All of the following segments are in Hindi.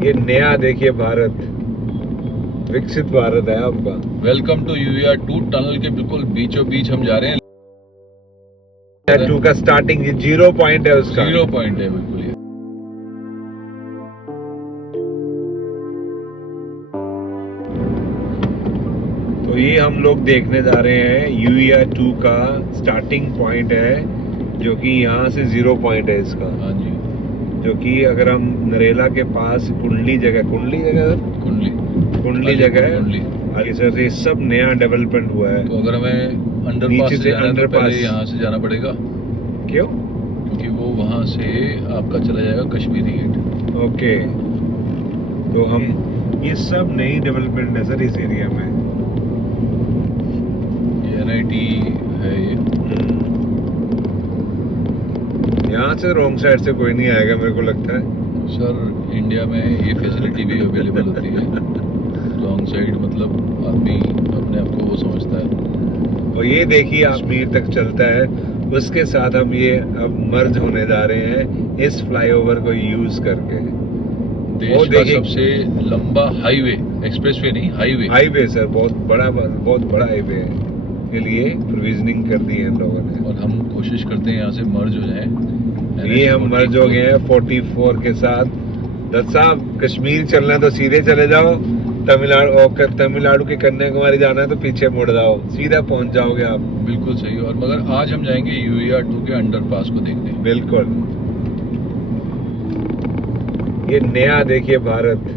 ये नया देखिए भारत, विकसित भारत है आपका। वेलकम टू UER2 टनल के बिल्कुल बीचों बीच हम जा रहे हैं। 2 का स्टार्टिंग 0 पॉइंट है उसका। 0 पॉइंट है बिल्कुल ये। तो ये हम लोग देखने जा रहे हैं UER2 का स्टार्टिंग पॉइंट है, जो कि यहाँ से 0 पॉइंट है इसका। हाँ जी, जो कि अगर हम नरेला के पास कुंडली जगह कुंडली जगह है कुंडली। आगे सर से सब नया डेवलपमेंट हुआ है। तो अगर हमें अंडरपास से जाना है तो पहले यहाँ से जाना पड़ेगा। क्यों? क्योंकि वो वहाँ से आपका चला जाएगा कश्मीरी गेट। ओके, तो हम ये सब नई डेवलपमेंट है सर इस एरिया में। ये NIT है ये। यहाँ से रॉन्ग साइड से कोई नहीं आएगा मेरे को लगता है। सर इंडिया में ये फैसिलिटी भी अवेलेबल होती है। लॉन्ग साइड मतलब आदमी अपने आप को वो समझता है। और ये देखिए कश्मीर तक चलता है, उसके साथ हम ये अब मर्ज होने जा रहे हैं इस फ्लाईओवर को यूज करके। देश का सबसे लंबा हाईवे, एक्सप्रेसवे नहीं, हाईवे सर, बहुत बड़ा हाईवे के लिए प्रोविजनिंग कर दी है इन लोगों ने। और हम कोशिश करते हैं यहाँ से मर्ज हो जाए। ये हम मर्ज हो गए हैं 44 के साथ। दत्त साहब, कश्मीर चलना है तो सीधे चले जाओ, तमिलनाडु के कन्याकुमारी जाना है तो पीछे मुड़ जाओ, सीधा पहुंच जाओगे आप। बिल्कुल सही। और मगर आज हम जाएंगे UER2 के अंडरपास को देखने। बिल्कुल, ये नया देखिए भारत,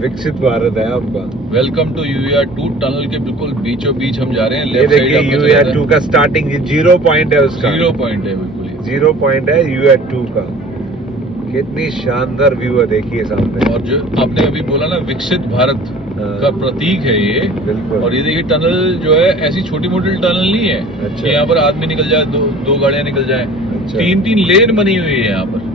विकसित भारत है आपका। वेलकम टू UER2 टनल के बिल्कुल बीचों बीच हम जा रहे हैं। ये देखिए UER2 का स्टार्टिंग 0 पॉइंट है उसका। 0 पॉइंट है बिल्कुल। 0 पॉइंट है UER2 का। कितनी शानदार व्यू है देखिए सामने। और जो आपने अभी बोला ना, विकसित भारत का प्रतीक है ये। बिल्कुल। और ये देखिए टनल जो है ऐसी छोटी मोटी टनल नहीं है। अच्छा। कि यहाँ पर आदमी निकल जाए, दो गाड़ियां निकल जाए। अच्छा। 3 लेन बनी हुई है यहाँ पर।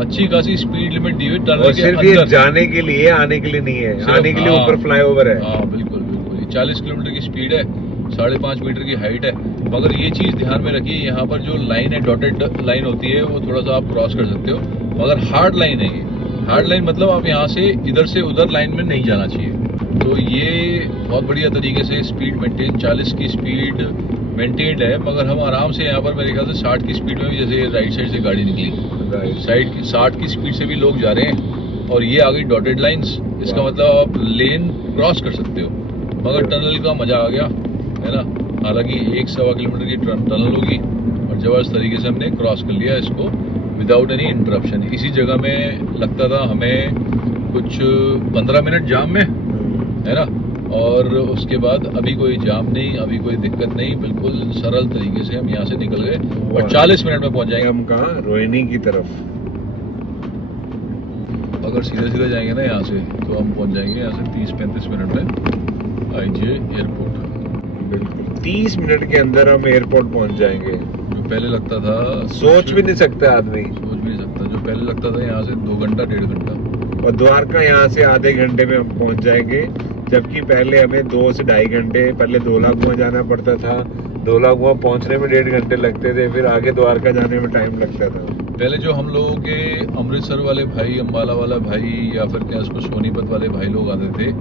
अच्छी खासी स्पीड लिमिट दी हुई टनल और के सिर्फ ये जाने के लिए, आने के लिए नहीं है। आने के लिए ऊपर फ्लाईओवर है। हाँ बिल्कुल बिल्कुल। 40 किलोमीटर की स्पीड है, 5.5 मीटर की हाइट है। मगर ये चीज ध्यान में रखिए, यहाँ पर जो लाइन है, डॉटेड लाइन होती है, वो थोड़ा सा आप क्रॉस कर सकते हो। मगर हार्ड लाइन है ये। हार्ड लाइन मतलब आप यहाँ से इधर से उधर लाइन में नहीं जाना चाहिए। तो ये बहुत बढ़िया तरीके से स्पीड मेंटेन, 40 की स्पीड मेंटेन्ड है। मगर हम आराम से यहाँ पर मेरे ख्याल से 60 की स्पीड में भी, जैसे राइट साइड से गाड़ी निकली, साइड की 60 की स्पीड से भी लोग जा रहे हैं। और ये आ गई डॉटेड लाइंस, इसका मतलब आप लेन क्रॉस कर सकते हो। मगर टनल का मजा आ गया है ना। हालांकि 1-1.25 किलोमीटर की टनल होगी और जबरदस्त तरीके से हमने क्रॉस कर लिया इसको विदाउट एनी इंटरप्शन। इसी जगह में लगता था हमें कुछ 15 मिनट जाम में, है ना। और उसके बाद अभी कोई जाम नहीं, अभी कोई दिक्कत नहीं, बिल्कुल सरल तरीके से हम यहाँ से निकल गए और 40 मिनट में पहुंच जाएंगे। हम कहाँ? रोहिणी की तरफ। अगर सीधे जाएंगे ना यहाँ से, तो हम पहुंच जाएंगे यहाँ से 30-35 मिनट में IJ एयरपोर्ट। बिल्कुल 30 मिनट के अंदर हम एयरपोर्ट पहुंच जाएंगे। जो पहले लगता था, सोच भी नहीं सकता आदमी। सोच भी नहीं सकता। जो पहले लगता था यहाँ से 2 घंटा 1.5 घंटा, और द्वारका यहाँ से आधे घंटे में हम पहुंच जाएंगे। जबकि पहले हमें 2 से 2.5 घंटे, पहले 2 लाख कुआं जाना पड़ता था। 2 लाख कुआं पहुंचने में 1.5 घंटे लगते थे, फिर आगे द्वारका जाने में टाइम लगता था। पहले जो हम लोगों के अमृतसर वाले भाई, अम्बाला वाला भाई, या फिर क्या उसको सोनीपत वाले भाई लोग आते थे,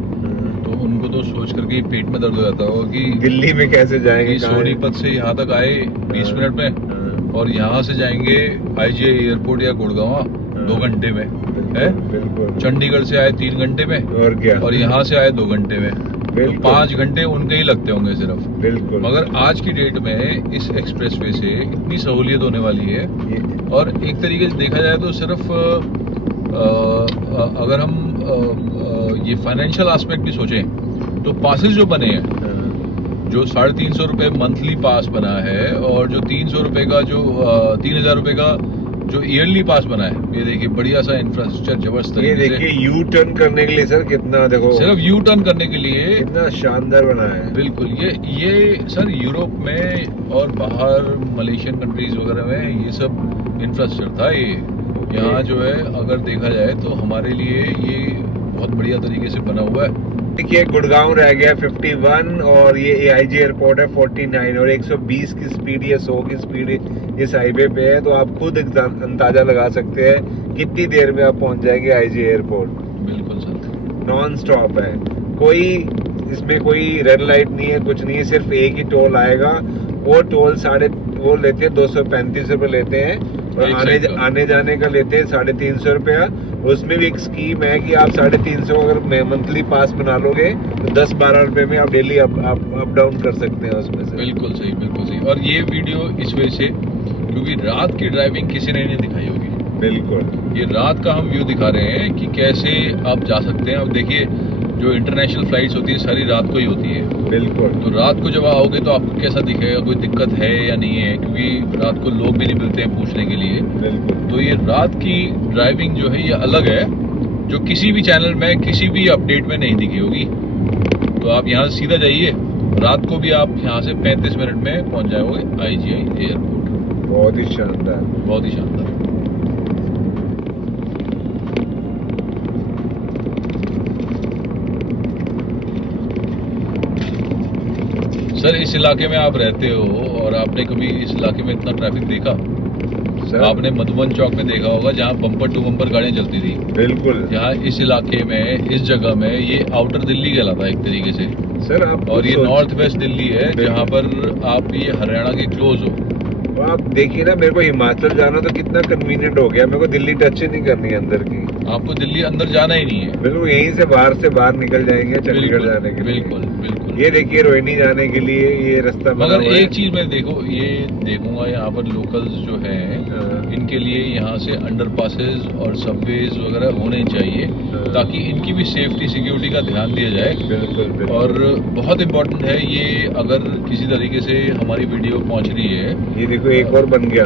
तो उनको तो सोच करके पेट में दर्द हो जाता होगा कि दिल्ली में कैसे जाएंगे। सोनीपत से यहाँ तक आए 20 मिनट में, और यहाँ से जाएंगे IJ एयरपोर्ट या गुड़गांव 2 घंटे में, है। बिल्कुल। चंडीगढ़ से आए 3 घंटे में, और क्या, और यहाँ से आए 2 घंटे में। तो 5 घंटे उनके ही लगते होंगे सिर्फ। बिल्कुल। मगर आज की डेट में इस एक्सप्रेसवे से इतनी सहूलियत होने वाली है। और एक तरीके से देखा जाए तो सिर्फ अगर हम ये फाइनेंशियल एस्पेक्ट भी सोचें, तो पासेस जो बने हैं, जो 350 रुपये मंथली पास बना है, और जो 300 रुपये का, जो 3000 रुपये का जो ईयरली पास बना है, ये देखिए बढ़िया सा इंफ्रास्ट्रक्चर जबरदस्त तरीके से। ये देखिए यू टर्न करने के लिए सर कितना, देखो सिर्फ यू टर्न करने के लिए कितना शानदार बना है। बिल्कुल। ये सर यूरोप में और बाहर मलेशियन कंट्रीज वगैरह में ये सब इंफ्रास्ट्रक्चर था। ये यहाँ जो है अगर देखा जाए तो हमारे लिए ये बहुत बढ़िया तरीके से बना हुआ है। देखिए गुड़गांव रह गया 51 और ये AIJ एयरपोर्ट है 49 और 120 की स्पीड या 100 की स्पीड इस हाईवे पे है। तो आप खुद अंदाजा लगा सकते हैं कितनी देर में आप पहुंच जाएंगे आईजी एयरपोर्ट। बिल्कुल सर। नॉन स्टॉप है, कोई इसमें कोई रेड लाइट नहीं है, कुछ नहीं है, सिर्फ एक ही टोल आएगा। वो टोल वो लेते हैं 235 रुपए लेते हैं, और आने जाने का लेते हैं 350 रुपया। उसमें भी एक स्कीम है कि आप 350 अगर मंथली पास बना लोगे तो 10-12 रुपए में आप डेली अप डाउन कर सकते हैं उसमें से। बिल्कुल सही, बिल्कुल सही। और ये वीडियो इस वजह से क्योंकि रात की ड्राइविंग किसी ने नहीं दिखाई होगी। बिल्कुल, ये रात का हम व्यू दिखा रहे हैं कि कैसे आप जा सकते हैं। अब देखिए जो इंटरनेशनल फ्लाइट्स होती है सारी रात को ही होती है। बिल्कुल। तो रात को जब आओगे तो आपको कैसा दिखेगा, कोई दिक्कत है या नहीं है, क्योंकि रात को लोग भी नहीं मिलते हैं पूछने के लिए। बिल्कुल। तो ये रात की ड्राइविंग जो है ये अलग है, जो किसी भी चैनल में किसी भी अपडेट में नहीं दिखी होगी। तो आप यहाँ से सीधा जाइए, रात को भी आप यहाँ से 35 मिनट में पहुँच जाओगे IGI एयरपोर्ट। बहुत ही शानदार, बहुत ही शानदार। सर इस इलाके में आप रहते हो और आपने कभी इस इलाके में इतना ट्रैफिक देखा? सर आपने मधुबन चौक में देखा होगा जहाँ बम्पर टू बम्पर गाड़ियाँ चलती थी। बिल्कुल। यहाँ इस इलाके में, इस जगह में, ये आउटर दिल्ली कहलाता है एक तरीके से। सर आप और ये नॉर्थ वेस्ट दिल्ली है जहाँ पर आप ये हरियाणा के क्लोज हो। आप देखिए ना, मेरे को हिमाचल जाना तो कितना कन्वीनियंट हो गया, मेरे को दिल्ली टच ही नहीं करनी अंदर की। आपको दिल्ली अंदर जाना ही नहीं है। बिल्कुल, यहीं से बाहर निकल जाएंगे चंडीगढ़ जाने के लिए। बिल्कुल बिल्कुल। ये देखिए रोहिणी जाने के लिए ये रास्ता बना मगर हुआ है। एक चीज मैं ये देखूंगा यहाँ पर लोकल्स जो हैं इनके लिए यहाँ से अंडर पासेस और सबवेज वगैरह होने चाहिए ताकि इनकी भी सेफ्टी सिक्योरिटी का ध्यान दिया जाए। बिल्कुल। और बहुत इम्पोर्टेंट है ये, अगर किसी तरीके से हमारी वीडियो पहुंच रही है। ये देखो एक और बन गया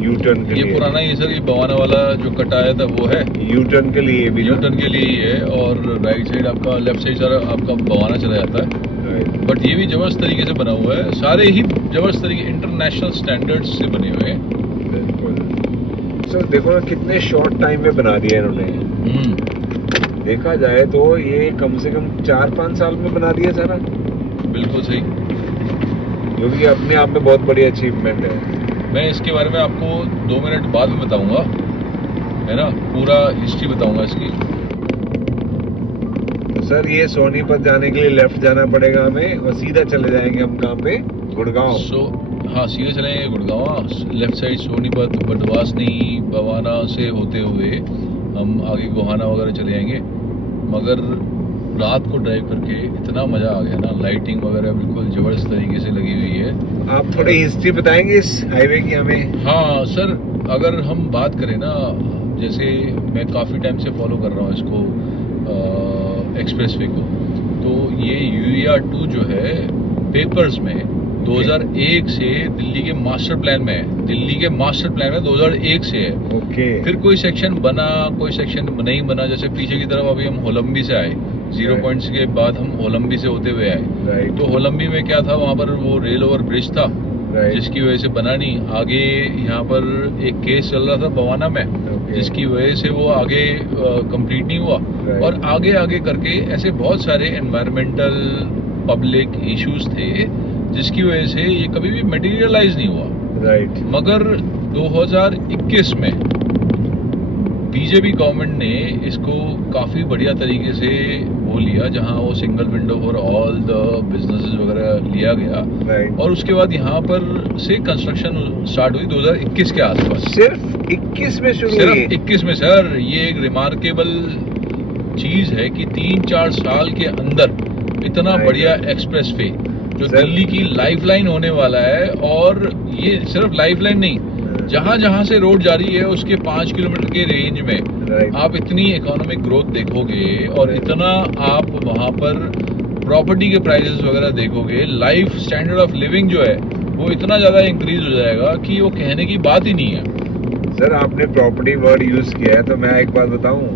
यू टर्न के लिए। ये पुराना ही सर, ये बवाना वाला जो कट आया था वो है यू टर्न के लिए भी। यू टर्न के लिए ही है, और राइट साइड आपका, लेफ्ट साइड सारा आपका बवाना चला जाता है। बट ये भी जबरदस्त तरीके से बना हुआ है, सारे ही जबरदस्त तरीके इंटरनेशनल स्टैंडर्ड्स से बने हुए हैं। बिल्कुल सर, देखो ना कितने शॉर्ट टाइम में बना दिया इन्होंने। देखा जाए तो ये कम से कम 4-5 साल में बना दिया सारा। बिल्कुल सही, जो कि अपने आप में बहुत बड़ी अचीवमेंट है। मैं इसके बारे में आपको 2 मिनट बाद में बताऊंगा, है ना, पूरा हिस्ट्री बताऊंगा इसकी। सर ये सोनीपत जाने के लिए लेफ्ट जाना पड़ेगा हमें, और सीधा चले जाएंगे हम कहाँ पे, गुड़गांव। हाँ सीधे चलेंगे गुड़गांव, लेफ्ट साइड सोनीपत, बटवासनी, बवाना से होते हुए हम आगे गोहाना वगैरह चले जाएंगे। मगर रात को ड्राइव करके इतना मजा आ गया ना, लाइटिंग वगैरह बिल्कुल जबरदस्त तरीके से लगी हुई है। आप थोड़ी हिस्ट्री बताएंगे इस हाईवे की हमें? हाँ सर, अगर हम बात करें ना, जैसे मैं काफ़ी टाइम से फॉलो कर रहा हूँ इसको, एक्सप्रेसवे को, तो ये UER2 जो है पेपर्स में 2001 से दिल्ली के मास्टर प्लान में है। दिल्ली के मास्टर प्लान में 2001 से है। ओके। फिर कोई सेक्शन बना, कोई सेक्शन नहीं बना। जैसे पीछे की तरफ अभी हम होलंबी से आए, 0 पॉइंट्स के बाद हम होलंबी से होते हुए आए। तो होलंबी में क्या था, वहाँ पर वो रेल ओवर ब्रिज था जिसकी वजह से बना नहीं। आगे यहाँ पर एक केस चल रहा था बवाना में, जिसकी वजह से वो आगे कंप्लीट नहीं हुआ। और आगे आगे करके ऐसे बहुत सारे एनवायरमेंटल पब्लिक इश्यूज थे जिसकी वजह से ये कभी भी मटेरियलाइज नहीं हुआ। मगर 2021 में बीजेपी गवर्नमेंट ने इसको काफ़ी बढ़िया तरीके से वो लिया, जहां वो single window for all the businesses वगैरह लिया गया। और उसके बाद यहाँ पर से कंस्ट्रक्शन स्टार्ट हुई 2021 के आसपास। सिर्फ 21 में शुरू हुई? सिर्फ 21 में सर। ये एक रिमार्केबल चीज है कि 3-4 साल के अंदर इतना बढ़िया एक्सप्रेसवे जो दिल्ली की लाइफलाइन होने वाला है। और ये सिर्फ लाइफलाइन नहीं, जहां जहां से रोड जा रही है उसके 5 किलोमीटर के रेंज में आप इतनी इकोनॉमिक ग्रोथ देखोगे, और इतना आप वहां पर प्रॉपर्टी के प्राइसेस वगैरह देखोगे। लाइफ स्टैंडर्ड ऑफ लिविंग जो है वो इतना ज्यादा इंक्रीज हो जाएगा कि वो कहने की बात ही नहीं है। सर आपने प्रॉपर्टी वर्ड यूज किया है, तो मैं एक बात बताऊं,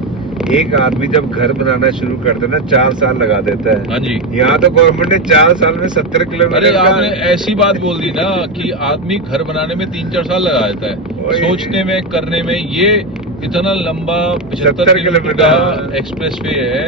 एक आदमी जब घर बनाना शुरू करता है ना 4 साल लगा देता है। हाँ जी। यहाँ तो गवर्नमेंट ने 4 साल में 70 किलोमीटर। अरे आपने ऐसी बात बोल दी ना कि आदमी घर बनाने में 3-4 साल लगा देता है, सोचने में, करने में। ये इतना लंबा 75 किलोमीटर का एक्सप्रेसवे है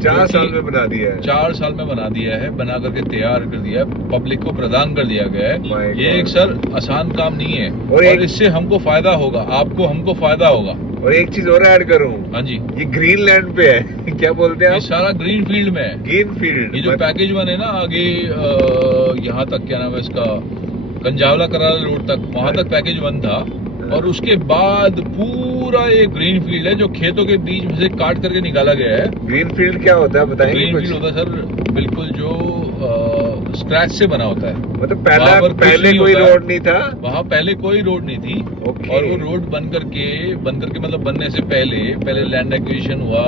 4 साल में बना दिया है। 4 साल में बना दिया है, बना करके तैयार कर दिया है, पब्लिक को प्रदान कर दिया गया है। ये एक सर आसान काम नहीं है और इससे हमको फायदा होगा, आपको हमको फायदा होगा। और एक चीज और ऐड करूं, हाँ जी, ये ग्रीनलैंड पे है क्या बोलते हैं ये आप? सारा ग्रीन फील्ड में है। Green field. ये जो पैकेज वन है ना आगे यहाँ तक, क्या नाम है इसका, कंजावला कराला रोड तक, वहां तक पैकेज वन था और उसके बाद पूरा ये ग्रीन फील्ड है जो खेतों के बीच में से काट करके निकाला गया है। ग्रीन फील्ड क्या होता है बताएंगे? ग्रीन फील्ड होता है सर बिल्कुल जो स्क्रैच से बना होता है। मतलब पहले कोई रोड नहीं था वहाँ, पहले कोई रोड नहीं थी। और वो रोड बन करके मतलब बनने से पहले लैंड एक्विजिशन हुआ,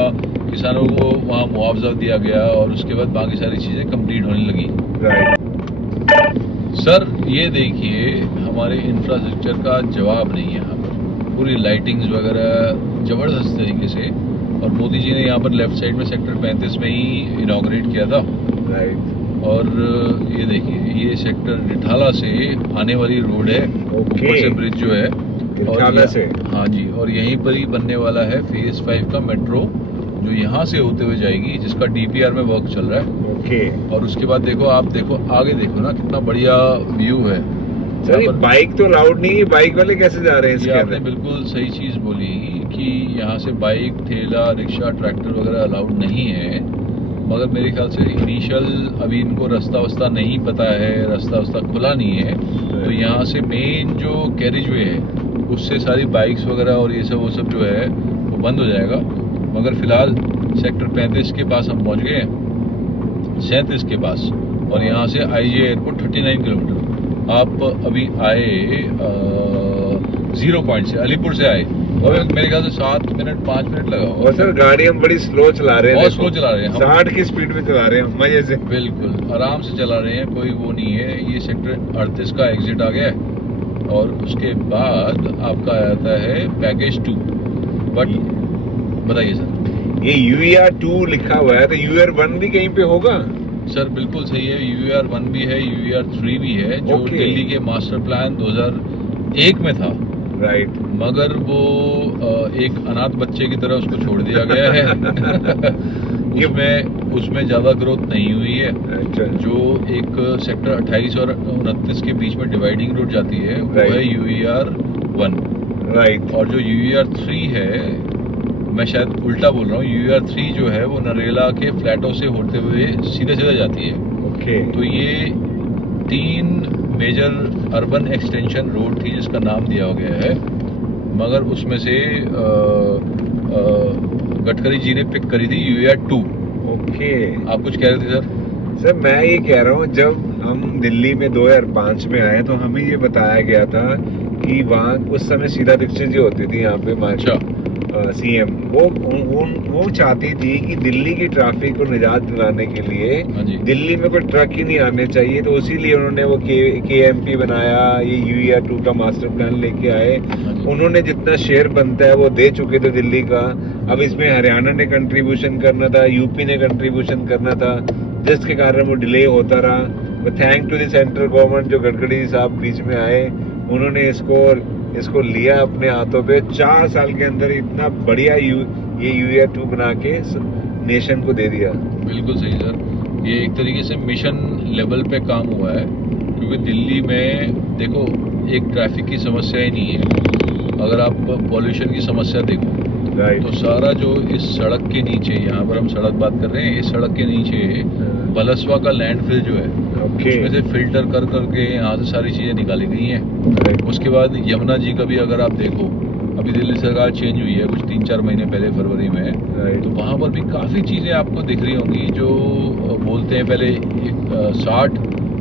किसानों को वहाँ मुआवजा दिया गया और उसके बाद बाकी सारी चीजें कंप्लीट होने लगी। सर ये देखिए हमारे इंफ्रास्ट्रक्चर का जवाब नहीं है यहाँ पर, पूरी लाइटिंग्स वगैरह जबरदस्त तरीके से। और मोदी जी ने यहाँ पर लेफ्ट साइड में सेक्टर 35 में ही इनॉग्रेट किया था। और ये देखिए ये सेक्टर रिठाला से आने वाली रोड है, ऊपर से ब्रिज जो है रिठाला से। हाँ जी, और यहीं पर ही बनने वाला है फेज 5 का मेट्रो जो यहाँ से होते हुए जाएगी, जिसका डीपीआर में वर्क चल रहा है। और उसके बाद देखो, आप देखो आगे देखो ना, कितना बढ़िया व्यू है। सर ये बाइक तो अलाउड नहीं है, बाइक वाले कैसे जा रहे हैं इसके अंदर? आपने बिल्कुल सही चीज बोली कि यहाँ से बाइक, ठेला, रिक्शा, ट्रैक्टर वगैरह अलाउड नहीं है। मगर मेरे ख्याल से इनिशियल अभी इनको रास्ता वस्ता नहीं पता है, रास्ता वस्ता खुला नहीं है, तो यहाँ से मेन जो कैरिज वे है उससे सारी बाइक्स वगैरह और ये सब वो सब जो है वो बंद हो जाएगा। मगर फिलहाल सेक्टर 35 के पास हम पहुँच गए, 37 के पास, और यहाँ से आईजे एयरपोर्ट 39 किलोमीटर। आप अभी आए 0 पॉइंट से, अलीपुर से आए, और मेरे ख्याल से 7 मिनट 5 मिनट लगा होगा। और सर गाड़ी हम बड़ी स्लो चला रहे हैं, बहुत स्लो चला रहे हैं, 60 की स्पीड में चला रहे हैं मजे से, बिल्कुल आराम से चला रहे हैं, कोई वो नहीं है। ये सेक्टर 38 का एग्जिट आ गया है और उसके बाद आपका आता है पैकेज 2। बट बताइए सर, ये UER 2 लिखा हुआ है, तो UER 1 भी कहीं पे होगा? सर बिल्कुल सही है, UER 1 भी है, UER 3 भी है, जो दिल्ली के मास्टर प्लान 2001 में था। राइट। मगर वो एक अनाथ बच्चे की तरह उसको छोड़ दिया गया है। उसमें ज्यादा ग्रोथ नहीं हुई है। अच्छा। जो एक सेक्टर 28 और 29 के बीच में डिवाइडिंग रोड जाती है वो है UER 1। राइट। और जो UER 3 है, मैं शायद उल्टा बोल रहा हूँ, UER 3 जो है वो नरेला के फ्लैटों से होते हुए सीधे जाती है। तो ये 3 मेजर अर्बन एक्सटेंशन रोड थी जिसका नाम दिया गया है, मगर उसमें से गडकरी जी ने पिक करी थी UER 2। आप कुछ कह रहे थे सर? सर मैं ये कह रहा हूँ, जब हम दिल्ली में 2005 में आए तो हमें ये बताया गया था कि वहाँ उस समय शीला दीक्षित जी होती थी यहाँ पे CM। वो चाहती थी कि दिल्ली की ट्रैफिक को निजात दिलाने के लिए दिल्ली में कोई ट्रक ही नहीं आने चाहिए, तो इसीलिए उन्होंने वो KMP बनाया, ये UER 2 का मास्टर प्लान लेके आए। उन्होंने जितना शेयर बनता है वो दे चुके थे दिल्ली का, अब इसमें हरियाणा ने कंट्रीब्यूशन करना था, यूपी ने कंट्रीब्यूशन करना था, जिसके कारण वो डिले होता रहा। Thank to the central government, जो गडकरी साहब बीच में आए, उन्होंने इसको लिया अपने हाथों पे। 4 साल के अंदर इतना बढ़िया ये UER 2 बना के नेशन को दे दिया। बिल्कुल सही सर, ये एक तरीके से मिशन लेवल पे काम हुआ है, क्योंकि दिल्ली में देखो एक ट्रैफिक की समस्या ही नहीं है। अगर आप पॉल्यूशन की समस्या देखो तो सारा जो इस सड़क के नीचे, यहाँ पर हम सड़क बात कर रहे हैं, इस सड़क के नीचे बलसवा का लैंडफिल जो है उसमें से फिल्टर कर करके यहाँ से सारी चीजें निकाली गई हैं। उसके बाद यमुना जी का भी अगर आप देखो, अभी दिल्ली सरकार चेंज हुई है कुछ 3-4 महीने पहले फरवरी में, तो वहाँ पर भी काफी चीजें आपको दिख रही होंगी। जो बोलते हैं पहले 60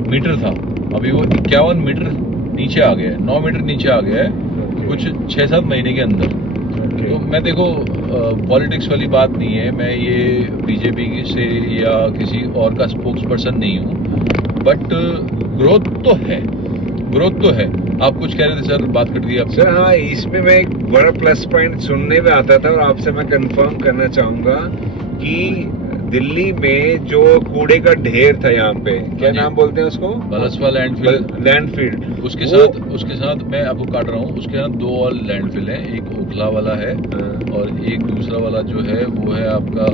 मीटर था, अभी वो 51 मीटर नीचे आ गया है, 9 मीटर नीचे आ गया है कुछ 6-7 महीने के अंदर। तो मैं देखो पॉलिटिक्स वाली बात नहीं है, मैं ये बीजेपी से या किसी और का स्पोक्स पर्सन नहीं हूँ, बट ग्रोथ तो है। आप कुछ कह रहे थे सर, बात कट गई आपसे। सर हाँ, इसमें मैं एक बड़ा प्लस पॉइंट सुनने में आता था और आपसे मैं कंफर्म करना चाहूंगा कि दिल्ली में जो कूड़े का ढेर था यहाँ पे, क्या नाम बोलते हैं उसको? बलसवा लैंडफिल। उसके साथ मैं आपको काट रहा हूँ, उसके साथ 2 और लैंडफिल है, एक ओखला वाला है और एक दूसरा वाला जो है वो है आपका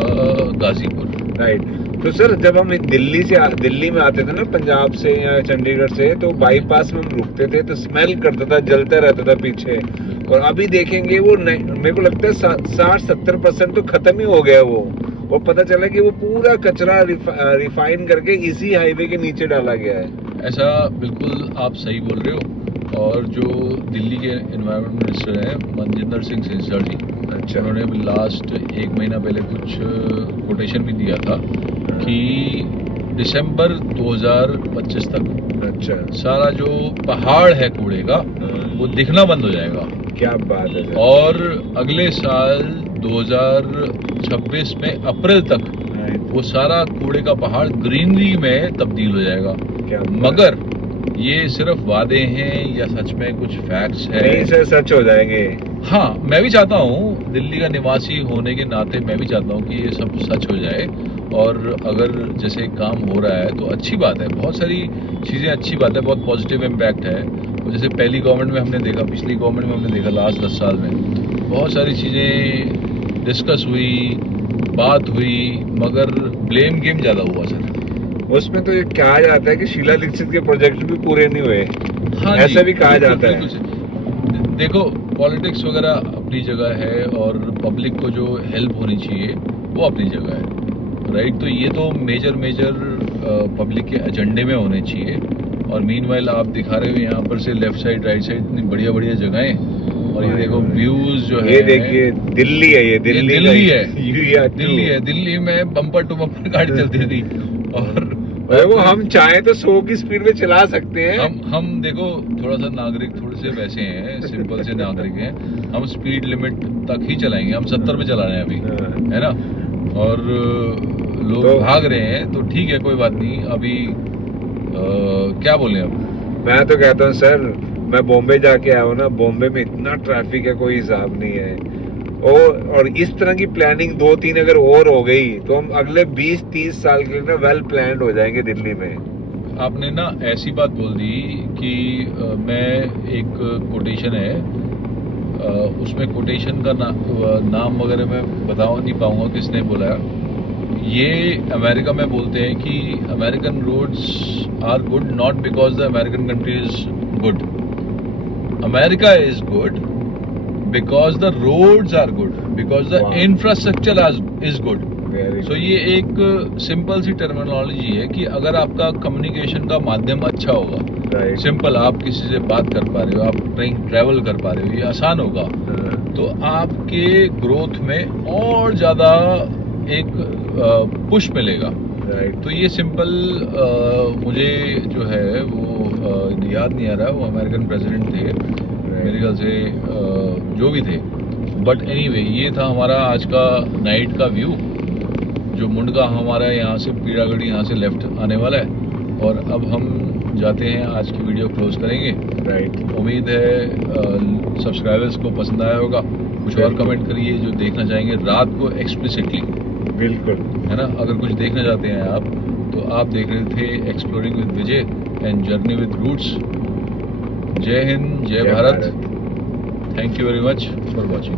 गाजीपुर। राइट। तो सर जब हम दिल्ली में आते थे ना पंजाब से या चंडीगढ़ से, तो बाईपास में हम रुकते थे तो स्मेल करता था, जलता रहता था पीछे। और अभी देखेंगे वो मेरे को लगता है 60-70% तो खत्म ही हो गया वो। और पता चला कि वो पूरा कचरा रिफाइन करके इसी हाईवे के नीचे डाला गया है। ऐसा बिल्कुल आप सही बोल रहे हो। और जो दिल्ली के एनवायरनमेंट मिनिस्टर हैं मनजिंदर सिंह सिरसा जी, अच्छा। उन्होंने भी लास्ट 1 महीना पहले कुछ कोटेशन भी दिया था कि दिसंबर 2025 तक अच्छा। सारा जो पहाड़ है कूड़े का वो दिखना बंद हो जाएगा। क्या बात है सर। और अगले साल 2026 में अप्रैल तक वो सारा कूड़े का पहाड़ ग्रीनरी में तब्दील हो जाएगा। क्या मगर ये सिर्फ वादे हैं या सच में कुछ फैक्ट्स है? नहीं सर, सच हो जाएंगे। हाँ, मैं भी चाहता हूँ, दिल्ली का निवासी होने के नाते मैं भी चाहता हूँ कि ये सब सच हो जाए। और अगर जैसे काम हो रहा है तो अच्छी बात है, बहुत सारी चीज़ें अच्छी बात है, बहुत पॉजिटिव इम्पैक्ट है। जैसे पहली गवर्नमेंट में हमने देखा, पिछली गवर्नमेंट में हमने देखा, लास्ट 10 साल में बहुत सारी चीज़ें डिस्कस हुई, बात हुई, मगर ब्लेम गेम ज़्यादा हुआ सर। उसमें तो ये कहा जाता है कि शीला दीक्षित के प्रोजेक्ट भी पूरे नहीं हुए। हाँ, ऐसा भी कहा जाता है। देखो, पॉलिटिक्स वगैरह अपनी जगह है और पब्लिक को जो हेल्प होनी चाहिए वो अपनी जगह है, राइट। तो ये तो मेजर पब्लिक के एजेंडे में होने चाहिए। और मीनवाइल आप दिखा रहे हो यहाँ पर से लेफ्ट साइड राइट साइड इतनी बढ़िया जगहें। और ये देखो व्यूज जो है, ये देखिए दिल्ली है, ये दिल्ली है। दिल्ली में बम्पर टू बम्पर गाड़ी चलती थी। और वो हम चाहे तो 100 की स्पीड में चला सकते हैं। हम देखो थोड़ा सा नागरिक थोड़े से वैसे हैं, सिंपल से नागरिक हैं, हम स्पीड लिमिट तक ही चलाएंगे। हम 70 पे चला रहे हैं अभी, है ना। और लोग तो भाग रहे हैं तो ठीक है, कोई बात नहीं। अभी क्या बोले अब। मैं तो कहता हूँ सर, मैं बॉम्बे जाके आया हूँ ना, बॉम्बे में इतना ट्रैफिक है, कोई हिसाब नहीं है। और इस तरह की प्लानिंग 2-3 अगर और हो गई तो हम अगले 20-30 साल के लिए ना वेल प्लान्ड हो जाएंगे दिल्ली में। आपने ना ऐसी बात बोल दी कि मैं एक कोटेशन है, उसमें कोटेशन का नाम वगैरह मैं बता नहीं पाऊंगा किसने बोला। ये अमेरिका में बोलते हैं कि American roads are good not because the American country is good, America is good because the roads are good, because the infrastructure is good. So ये एक सिंपल सी टर्मिनोलॉजी है कि अगर आपका कम्युनिकेशन का माध्यम अच्छा होगा, सिंपल आप किसी से बात कर पा रहे हो, आप ट्रेन ट्रैवल कर पा रहे हो, ये आसान होगा, तो आपके ग्रोथ में और ज़्यादा एक पुश मिलेगा। तो ये सिंपल मुझे जो है वो याद नहीं आ रहा, वो अमेरिकन प्रेसिडेंट थे मेरे ख्याल से, जो भी थे। बट एनीवे, ये था हमारा आज का नाइट का व्यू। जो मुंडका हमारा यहाँ से पीड़ागढ़ी यहाँ से लेफ्ट आने वाला है। और अब हम जाते हैं, आज की वीडियो क्लोज करेंगे। उम्मीद है सब्सक्राइबर्स को पसंद आया होगा। कुछ और कमेंट करिए जो देखना चाहेंगे रात को एक्सप्लिसिटली, बिल्कुल, है ना। अगर कुछ देखना चाहते हैं आप, तो आप देख रहे थे exploring with Vijay and journey with roots. जय हिंद, जय Bharat. Thank you very much for watching.